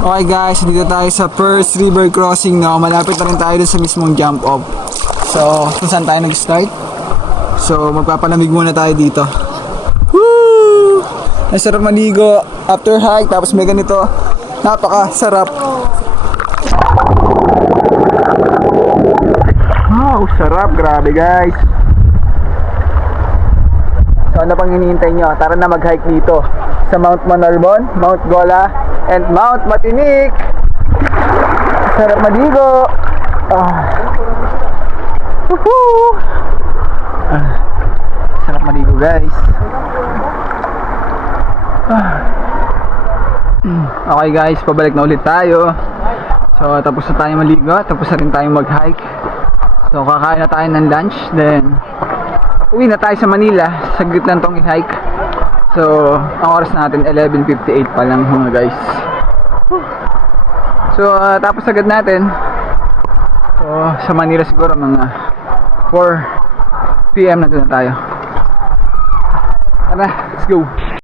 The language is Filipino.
Okay guys, dito tayo sa first river crossing, no? Malapit na rin tayo dun sa mismong jump off. So, kung saan tayo nag-start? So, magpapalamig muna tayo dito. Woo! Ang sarap maligo after hike, tapos may ganito. Napaka-sarap. Wow, sarap. Grabe guys. So, ano pang hinihintay nyo? Tara na mag-hike dito sa Mount Manalbon, Mount Gola, and Mount Matinik. Sarap maligo. Woohoo! Sarap maligo guys. Okay guys, pabalik na ulit tayo. So tapos na tayo maligo, tapos na rin tayo mag-hike. So kakain na tayo ng lunch, then uwi na tayo sa Manila. Saglit lang tong i-hike. So ang oras natin 11:58 pa lang mga guys. So tapos agad natin. So sa Manila siguro mga 4 PM na doon na tayo. Tara, let's go.